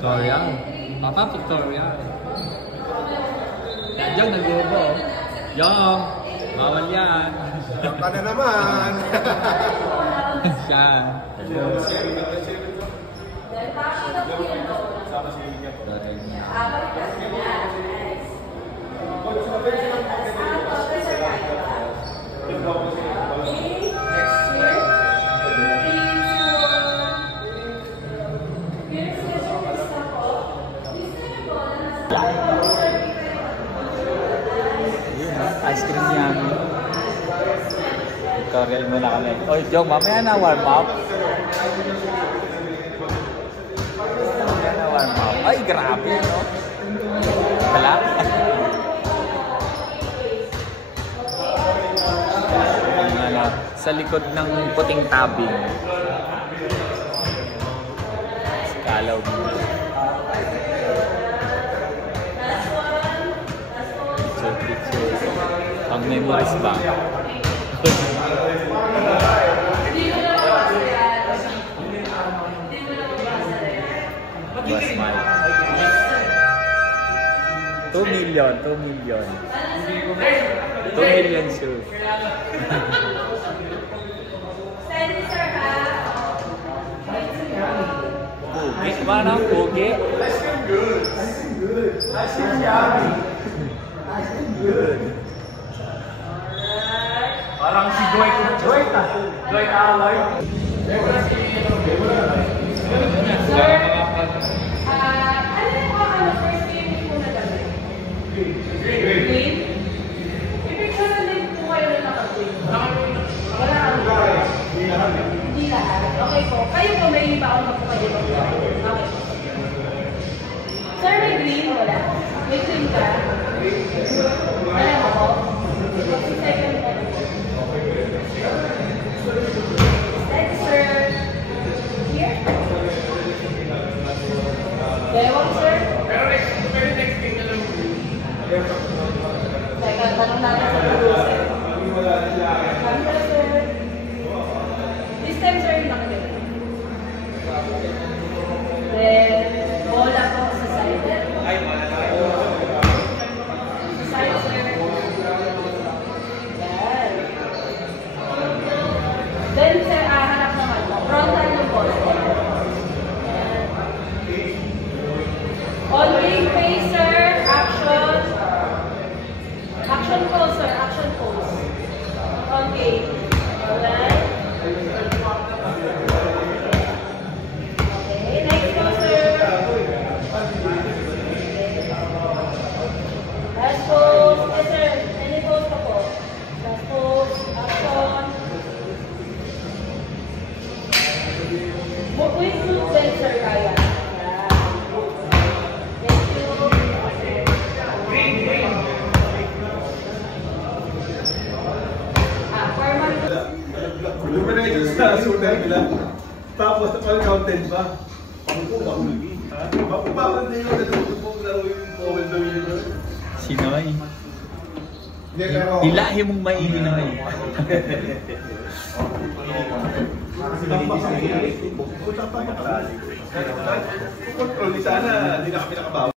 Tutorial. Papa, tutorial. Yan, Jong, nag-ubo. Jong, bawal yan. Ka na naman. Siya. Ice cream yummy. Tutorial muna kami. Oy, Jong, mamaya na warm up. Mamaya na warm up. Ay, grabe, no? Wala? Sa likod ng puting tabing. Skalaw mo. Picture. Pag-memorize ba? Was mine. 2 million, 2 million. 2 million sure. Pugi ba na? Pugi? Good. Good. Parang si Joy ta. Joy Alloy. Sir, ano po ang first game po na dami? Green? I-picture na din po kayo na naka-green. Wala kang hindi lahat. Okay po. Kayo po may baon na po kayo. Okay po. Sir, may green? Wala. May green ka? Wala mo po? Second po. Next, sir. Here? Bewang, sir? Pero next game na lang. Teka, tanong natin sa producer. Camera, sir. This time, sir, yung nakaganda. Then, bola po sa side. Ay, wala tayo. Side, sir. Yan. Then, sir, hanap naman po. Frontal yung bola. On ring face, sir. Action. Action pose, sir. Action pose. Okay. Alright. Okay. Next pose, sir. Last pose. Yes, sir. Any pose pa po. Last pose. Action. Quick foot bend, sir. Kaya. Illuminated sa shooter nila. Tapos content ba? Pangkuli. Bakit na yun? Natutupong laro yung Powell daw yun. Sinoy. Ilahi mong mainginoy. Control sana, hindi na kami nakabawa.